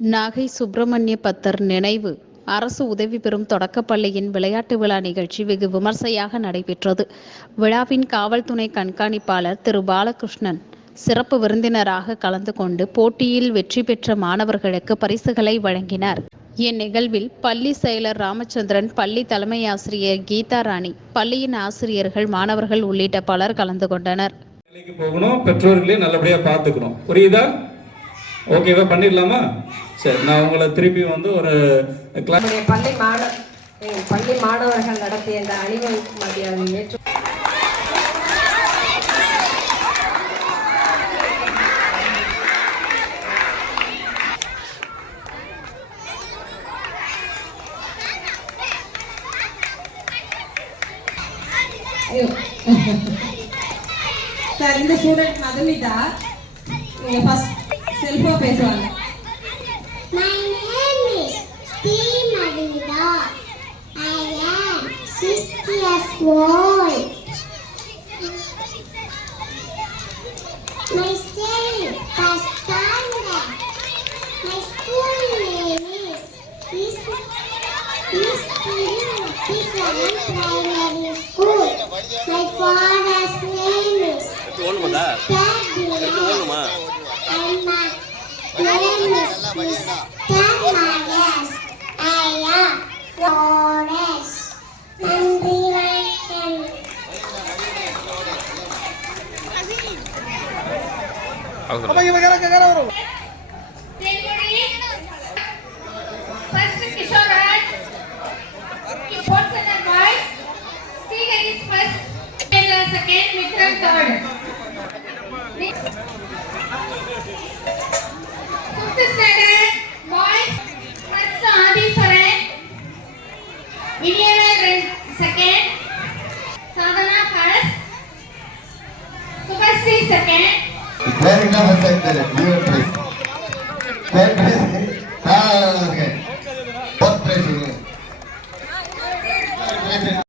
நாகை சுப்பிரமணிய பத்தர் நினைவு அரசு உதவி பெறும் தொடக்கப்பள்ளியின் விளையாட்டு விழா நிகழ்ச்சி வெகு விமர்சையாக நடைபெற்றது. விழாவின் காவல் துணை கண்காணிப்பாளர் திரு பாலகிருஷ்ணன் சிறப்பு விருந்தினராக கலந்து கொண்டு போட்டியில் வெற்றி பெற்ற மாணவர்களுக்கு பரிசுகளை வழங்கினார். இந்நிகழ்வில் பள்ளி செயலர் ராமச்சந்திரன், பள்ளி தலைமை ஆசிரியர் கீதா ராணி, பள்ளியின் ஆசிரியர்கள், மாணவர்கள் உள்ளிட்ட பலர் கலந்து கொண்டனர். பெற்றோர்களே நல்லபடியா பார்த்துக்கணும். புரியுதா? ஓகேவா? பண்ணிடலாமா? சரி, நான் உங்களை திருப்பி ஒரு பள்ளி மாணவர்கள் நடத்திய இந்த அணிவகுப்பு மரியாதை ஏற்று சார், இந்த ஸ்டூடெண்ட் மதுமிதா நீங்க ஃபர்ஸ்ட் செல்ஃபா பேசுவாங்க. My name is T. Madhumita. I am 6 years old. My study first standard. My school name is Primary School. My father's name is and my name is Tamaras. I am Flores. Nandri Vakan. First Kishore Raj, Kishore boys, Sriga is first, Bella second, Vikram third. Fifth standard boys, first Adi Saran, Vidyana second, Sadhana first, Subhasri second. Very nice, third place.